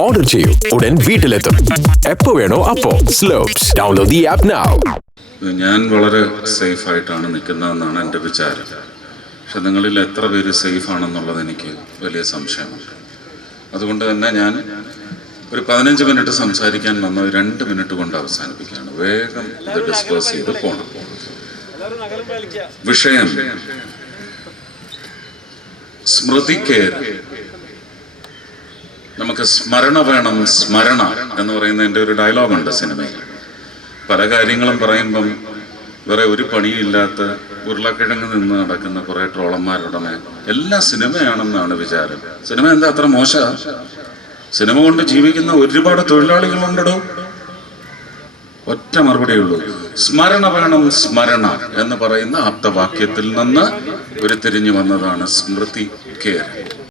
Order ചെയ്യൂ. ഉടൻ വീട്ടിലെത്തും. എപ്പോ വേണോ അപ്പോ. Slopes download the app now ഞാൻ വളരെ സേഫ് ആയിട്ടാണ് നിൽക്കുന്നതെന്നാണ് എന്റെ വിചാരം. പക്ഷെ നിങ്ങളിൽ എത്ര പേര് സേഫ് ആണെന്നുള്ളത് എനിക്ക് വലിയ സംശയമുണ്ട്. അതുകൊണ്ട് തന്നെ ഞാൻ ഒരു പതിനഞ്ച് മിനിറ്റ് സംസാരിക്കാൻ വന്ന രണ്ട് മിനിറ്റ് കൊണ്ട് അവസാനിപ്പിക്കുകയാണ്. വേഗം ഇത് ഡിസ്കസ് ചെയ്ത് പോകണം വിഷയം സ്മൃതിക്ക് നമുക്ക് സ്മരണ വേണം സ്മരണ എന്ന് പറയുന്ന എന്റെ ഒരു ഡയലോഗുണ്ട് സിനിമയിൽ. പല കാര്യങ്ങളും പറയുമ്പം വേറെ ഒരു പണിയില്ലാത്ത ഉരുളക്കിഴങ്ങ് നിന്ന് നടക്കുന്ന കുറെ ട്രോളന്മാരുടനെ എല്ലാ സിനിമയാണെന്നാണ് വിചാരം. സിനിമ എന്താ അത്ര മോശ? സിനിമ കൊണ്ട് ജീവിക്കുന്ന ഒരുപാട് തൊഴിലാളികളുണ്ടോ ഒറ്റ മറുപടിയുള്ളൂ സ്മരണ വേണം സ്മരണ എന്ന് പറയുന്ന ആപ്തവാക്യത്തിൽ നിന്ന് ഉരുത്തിരിഞ്ഞു വന്നതാണ് സ്മൃതി കെയർ.